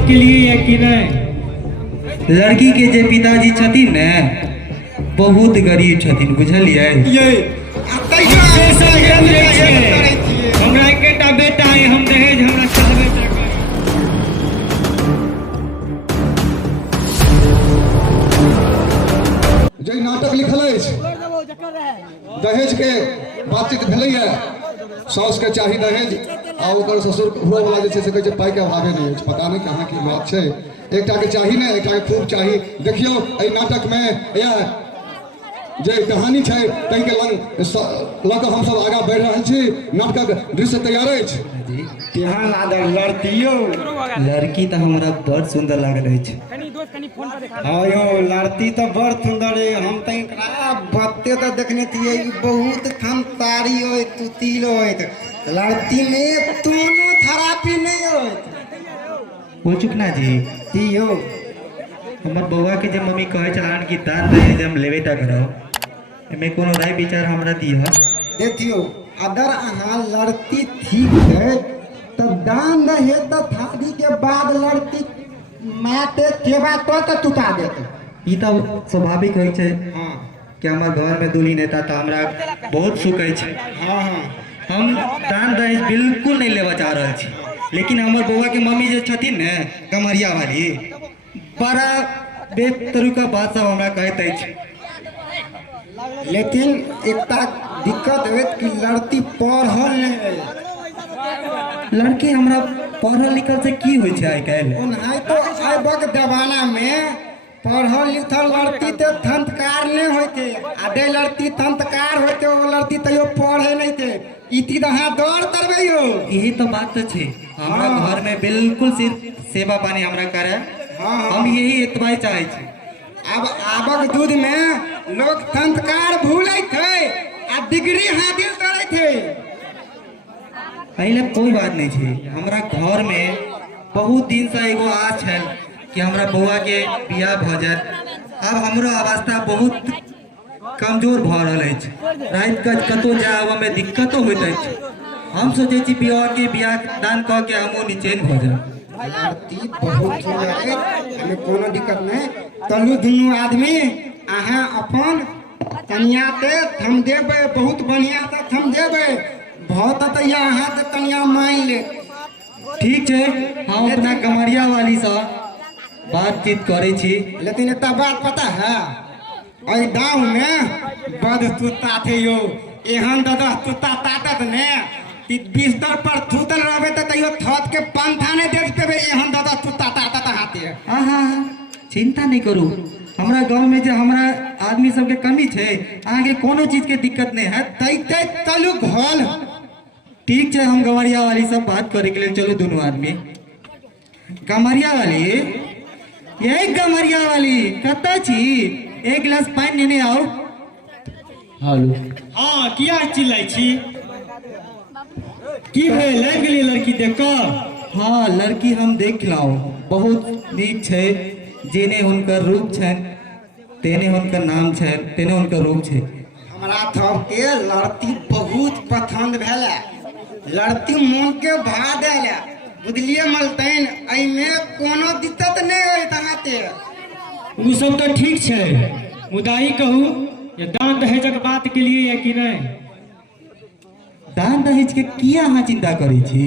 के लिए यकीन है। लड़की के जे पिताजी छथिन ने बहुत गरीब छथिन, बुझलिए। हमरा एकेटा बेटा है, हम दहेज हमरा चाहबे जे नाटक लिखल अछि दहेज के बातचीत भेलैया। साउस के चाही दहेज आ ओकर ससुर हुआ वाला जे छै से कहै छै पाई के अभावे नहीं अछि। पता नहीं कहाँ की बात छै। एकटा के चाही ने, एकटा के खूब चाही। देखियो एहि नाटक में यह जे कहानी छै तै के लग हम सब आगा बढ़ रहल छी। नाटकक दृश्य तैयार अछि। केहन लागल लड़कियो? लड़की तो हमरा बड़ सुंदर लागल अछि। हाँ यो लड़की तो बड़ सुंदर है। हम तो एकरा बत्ते तो देखने थिए बहुत थमतारी होय तुतिल होय। लड़की में दोनों थेरापी नहीं होय। हो चुकना जी ती हो हमर बउआ के जे मम्मी कहे चलान की दान दहेज हम लेवे ता करो, एमे कोनो राय विचार हमरा दिया। देखियो अगर अहाँ लड़की ठीक है तो दान दहेज तो शादी के बाद लड़की माटे केबा तो टूटा देते। ई तो स्वाभाविक होय छै। हाँ कि हमर घर में दुल्ही नेता तो हमरा बहुत सुख अछि। हाँ हाँ हम दान दहेज बिल्कुल नहीं लेवा चाह रहल छी, लेकिन हमर बउआ के मम्मी जे छथिन ने कमरिया वाली बड़ा बेतरीका बात सब हमरा कहत अछि। लेकिन एकटा दिक्कत है कि लड़की पढ़ल नहीं। लड़की हमरा पढ़ल लिखल से की होय छै आइ काल्हि? ओनाहि तो आबक जमाना में पढ़ल लिखल लड़की तो थंतकार नहीं होते। आ दे लड़की थंतकार होते वो लड़की तैयो पढ़े नहीं थे। इति दहा दौड़ करबे हो। यही तो बात तो छै। हमरा घर में बिल्कुल सिर्फ सेवा पानी हमरा करे। हाँ हम यही एतबे चाहे छी। अब आबक दूध में लोग संस्कार भूले थे आ डिग्री हासिल करे थे। पहले कोई बात नहीं थी। हमरा घर में बहुत दिन से एगो आस है कि हमरा बउआ के बियाह भ जाए। अब हमरो अवस्था बहुत कमजोर भ रहल अछि। रात के कतो जाए आबे में दिक्कतो होइत अछि। हम सोचे छी बियाह दान क के हमो निचेन भ जाए। लड़की बहुत सुंदर है, हमें कोनो दिक्कत नहीं। चलू दुनू आदमी अहाँ अपन कन्या के थम देबे, बहुत बढ़िया से थम देबे। बहुत तो यहाँ से कन्या मान ले। ठीक है, हम अपना कमरिया वाली से बातचीत करे छी। लेकिन एक बात पता है, अई गाँव में बद तुता थे यो। एहन दादा तुता ताकत ने बिस्तर पर थूतल रहे तो तैयो थत के पंथा ने देख पेबे। एहन दादा तुता ताकत हाथे। हाँ हाँ चिंता नहीं करू। हमरा गांव में जो हमरा आदमी सब के कमी छे, आगे कोनो चीज के दिक्कत नहीं है। तै चलू घर। ठीक है, हम गमरिया वाली सब बात करे के लिए चलो दोनों आदमी। गमरिया वाली, ये गमरिया वाली कता छी? एक गिलास पानी लेने आओ। हेलो। हाँ किया चिल्लाई छी? की भे लग गेली लड़की देख कर? हाँ लड़की हम देख लाओ, बहुत नीक छे। जेने उनकर रूप छन तेने उनकर नाम छन, तेने उनकर रूप छे। हमरा थप के लड़की बहुत पसंद भेले। लड़की मन के भा देले, बुझलिए मलतैन। एहि में कोनो दिक्कत नहीं होय तहाते। उ सब तो ठीक छे, मुदाई कहू ये दान दहेजक बात के लिए यकीन है। दान दहेज के किया अहाँ चिंता करे छी?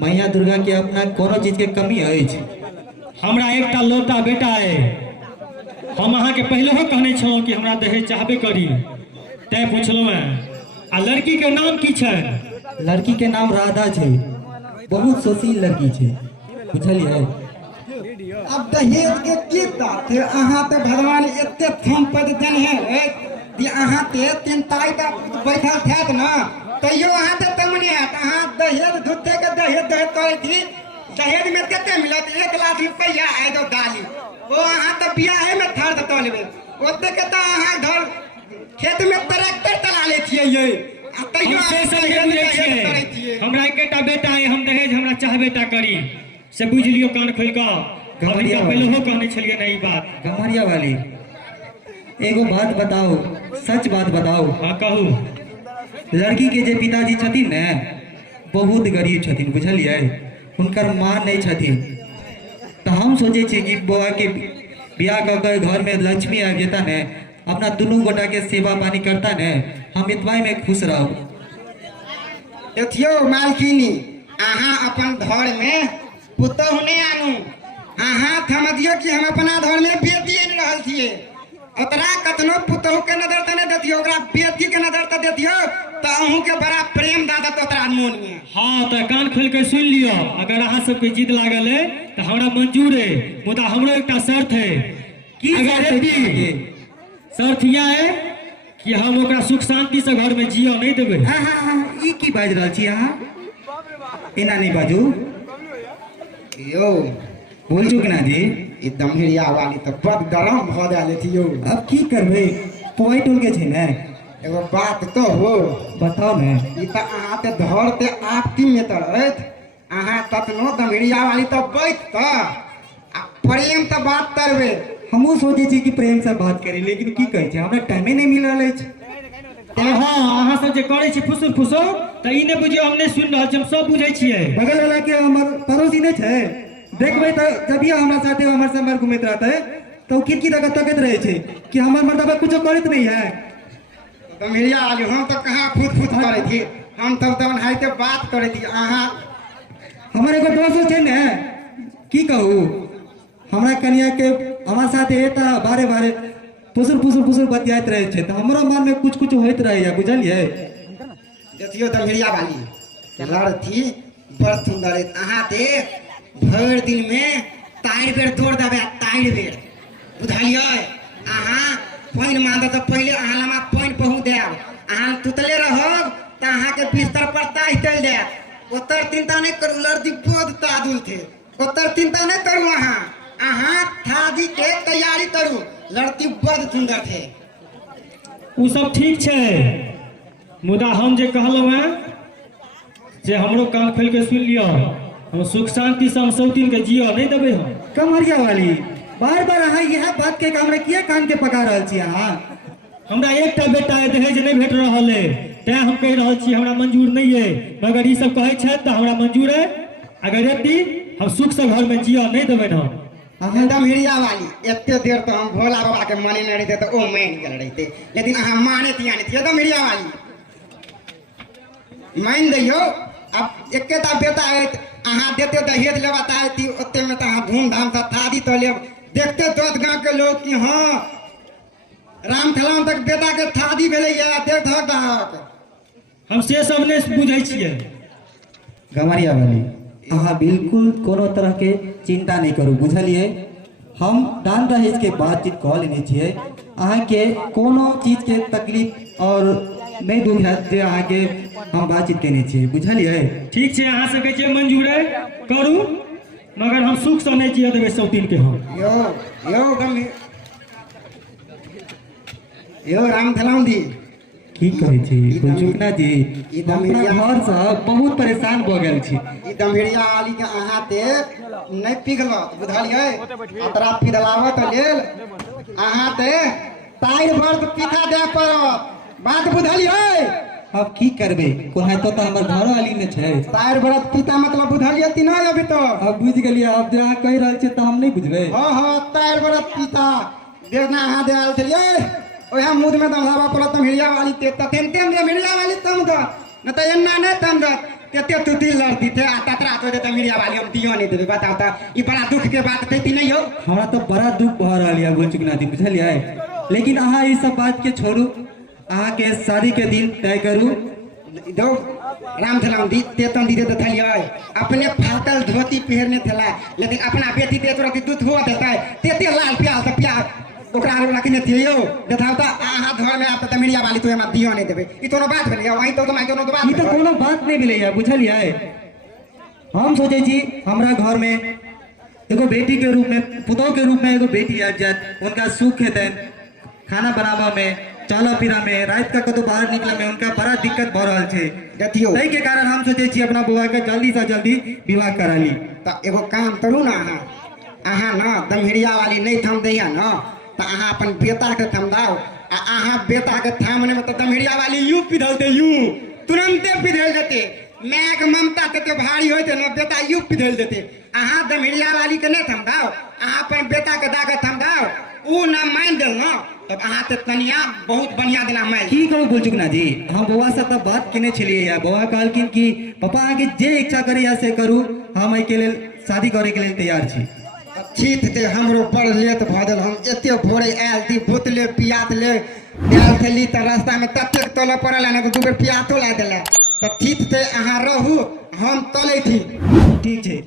मैया दुर्गा के अपना कोनो चीज के कमी अछि? हमरा एकटा लौटा बेटा है। हम अहाँ के पहले हो कहने छलहुँ कि हमरा दहेज चाहबे करी, तै पूछलहुँ हैं। आ लड़की के नाम की छै? लड़की के नाम राधा छे, बहुत सुशील लड़की छे, बुझलिए। अब दहेज के की बात है? अहाँ तो भगवान एते थम पर जन है कि अहाँ ते तीन ताई का बैठल थे ना, तैयो अहाँ तो तमने है। अहाँ दहेज धुते के दहेज करे थी। दहेज में कितने मिलत? 1 लाख रुपया आए तो डाली वो अहाँ तो बियाहे में थर्द तो लेबे। ओते के तो अहाँ घर खेत में ट्रैक्टर चला ले छिए। ये तैयो हमरा एकेटा बेटा है, हम दहेज हमरा चाहबे ता करी से बुझ लियो कान खोल के। गमरिया पहले हो कहने छलिए नहीं बात। गमरिया वाली एगो बात बताओ, सच बात बताओ। हाँ कहू। लड़की के जे पिताजी छथिन ने बहुत गरीब छथिन, बुझलिए। उनकर माँ नहीं छथिन, हम सोचे छी कि बउआ के बियाह कर कर घर में लक्ष्मी आ जेता ने, अपना दोनों गोटा के सेवा पानी करता ने, हम इतवाई में खुश रहो। देखियो मालकिनी, अहाँ अपन घर में पुतहु नहीं आनू, अहाँ समझियो कि हम अपना घर में बेटी आनि रहल छियै। ओकरा कतनो पुतहु के नजर त नहीं देतियो, ओकरा बेटी के नजर त देतियो, तो अहूँ के बड़ा प्रेम दादा तोरा मन में। हाँ तो कान खोल के सुन लियो, अगर अहाँ सबके जिद लागल है तो हमरा मंजूर है, मुदा हमरो एकटा शर्त है। की अगर शर्त यदि है? शर्त यह है कि हम ओकरा सुख शांति से घर में जियो नहीं देबै। ई की बाज रहल छी अहाँ? एना नहीं बाजू, यो बोल चुक ना जी। ई दमहिरिया वाली तो बद गरम भ जाले थी यो। अब की करबे, पोई टोल के छै ने। एगो बात तो हो, बताओ ने। ई त अहाँ ते धर ते आपती में त रहत, अहाँ कतनो दमहिरिया वाली तो बैठ त आ प्रेम त बात करबे। हमहू सोचे छी कि प्रेम से बात करी, लेकिन की कहै छै हमरा टाइमे नहीं मिल रहल अछि। हाँ अहाँ सब जे करे छी फुसुर फुसुर तो ई नहीं बुझियो, हम नहीं सुन रहल छी, हम सब बुझै छियै। बगल वाला के हमर पड़ोसी नहीं छै, देखबै तो जब भी हमरा साथे हमर से हमर घुमैत रहते तो खिड़की तक तकैत रहे छै कि हमर मर्दबा कुछो करत नहीं है। दमहिरिया वाली हम तो कहाँ फूट फूट करे थी, हम तब तब हाइते बात करे थी। अहाँ हमर एगो दोस्त छै ने, की कहू, हमरा कनिया के हमार साथे एता बारे बारे फुसुर फुसुर फुसुर बतियात रहे छै, तो हमरो मन में कुछ कुछ होइत रहे, बुझलिए। देखियो दमहिरिया वाली लड़थी बड़ सुंदर है। अहाँ ते भर दिन में ताइर बेर तोड़ देबे, ताइर बेर बुझलिए। अहाँ पानि मांगत तो पहले अहाँ लमा पानि पहुँच देब, अहाँ तुतले रहब तो अहाँ के बिस्तर पर ताइ चल देब। ओतर चिंता नहीं करू, लड़ती बहुत तादुल थे, ओतर चिंता नहीं करू। अहाँ शादी के तैयारी करू, लड़ती बड़ सुंदर थे। उ सब ठीक छै, मुदा हम जे कहलहुँ हैं जे हमरो कान खोल के सुन लियो, हम सुख शांति से हम सब दिन के जियो नहीं देबै। हम कमरिया वाली बार बार अहाँ यह बात के हमरा किया कान के पका रहल छी अहाँ? हमरा एकटा बेटा है, दहेज नहीं भेट रहल है, तैं हम कह रहल छी हमरा मंजूर नहीं है, मगर ई सब कहै छै तो हमरा मंजूर है। अगर यदि हम सुख से घर में जियो नहीं देबै ना। अहाँ दमहिरिया वाली एते देर तो हम भोला बाबा के माने नहीं रहते तो ओ मान गेल रहते, लेकिन अहाँ माने थिया नहीं थे दमहिरिया वाली, मान दियो। अब एकेटा बेटा है, अहाँ देते दहेज लेवा ताती ओते में तो अहाँ धूमधाम से शादी तो लेब। देखते दोस्त गांव के लोग कि हाँ राम खलाम तक बेटा के शादी भेले या देख धक। हम से सब नहीं बुझै छियै। कमरिया वाली अहाँ बिल्कुल कोनो तरह के चिंता नहीं करू, बुझलिए। हम दान दहेज के बातचीत कह लेने छियै, अहाँ के कोनो चीज के तकलीफ और नहीं दुख है जे अहाँ के हम बातचीत केने छियै, बुझलिए। ठीक छै, अहाँ सबके जे मंजूर है करू, मगर हम सुख से नहीं जियो देबै सब दिन के। हम यो राम खलाम दी की कहै छी बुझुकना जी, हमरा घर से बहुत परेशान भ गेल छी। ई दमहिरिया वाली के अहाँ ते नहीं पिघलत, बुझलिए। अतरा पिघलावत लेल अहाँ ते ताइर भर पीठा दे पड़त, बात बुझलिए। अब की करबे, कोना तो हमर घर वाली ने छै। ताइर भरत पीता मतलब बुझलिए कि नहीं अभी तो? अब बुझ गेलिए, अब जे अहाँ कहि रहल छी त हम नहीं बुझबै। हाँ हाँ ताइर भरत पीता देखना अहाँ दे आल छलिए, ओहा मुद में दमलावा पड़त दमहिरिया वाली ते ततेनते दमहिरिया वाली तम द न त एन्ना नहीं तम द तेते तुती लड़ती थे आ ततरा तो दे दमहिरिया वाली हम दियो नहीं देबे। बताओ त ई बड़ा दुख के बात देती नहीं हो? हमरा तो बड़ा दुख भ रहल है बुझुकना दी, बुझलिए। लेकिन अहाँ ई सब बात के छोड़ू, अहाँ के शादी के दिन तय करू। दो राम थलाम दी तेतन दी दे थलिए, अपने फाटल धोती पहनने थला, लेकिन अपना बेटी ते तुरंत दूध हो देता है, तेते लाल प्याज त प्याज ओकरा रखने थियो। देखाओ त अहाँ घर में आप त दमहिरिया वाली तो हम दियो नहीं देबे, ई कोनो बात भेलिए? वही तो माई कोनो बात ई तो कोनो बात नहीं मिले है, बुझलिए। हम सोचे छी हमरा घर में एगो बेटी के रूप में, पुतोह के रूप में एगो बेटी आ जात, उनका सुख हेतन, खाना बनावा में, चला फिरा में, रात का कतो बाहर निकले में उनका बड़ा दिक्कत भ रहल छे। देखियो तई के कारण हम सोचे छी अपना बुआ के जल्दी से जल्दी विवाह करा ली। त एगो काम करू ना, अहाँ ना दमहिरिया वाली नहीं थम दैया ना, तो अहाँ अपन बेटा के थम दाओ। आ अहाँ बेटा के थामने में तो दमहिरिया वाली यूं पिघलते, यूं तुरंते पिघल जाते, माय के ममता तते भारी होते ना बेटा युग पिधल देते अहाँ दमहिड़िया वाली के नहीं थमदाओ अहाँ अपन बेटा के दाके थमदाओ ऊ ना मान देल ना तब अहाँ ते तनिया बहुत बढ़िया देना माय की करू बोलचुकना जी हम बउआ से तब बात केने छलिए या बउआ कहलखिन कि पापा आगे जे इच्छा करे या से करू हम एहि के लेल शादी करे के लेल तैयार छी ठीक थे हमरो बड़ लेट भदल हम एते भोरे आयल दी बोतले पियात ले आयल थली त रास्ता में तते तले पड़ल ना दू बेर पियातो ला देला त ठीक थे अहाँ रहू हम तले थी ठीक छै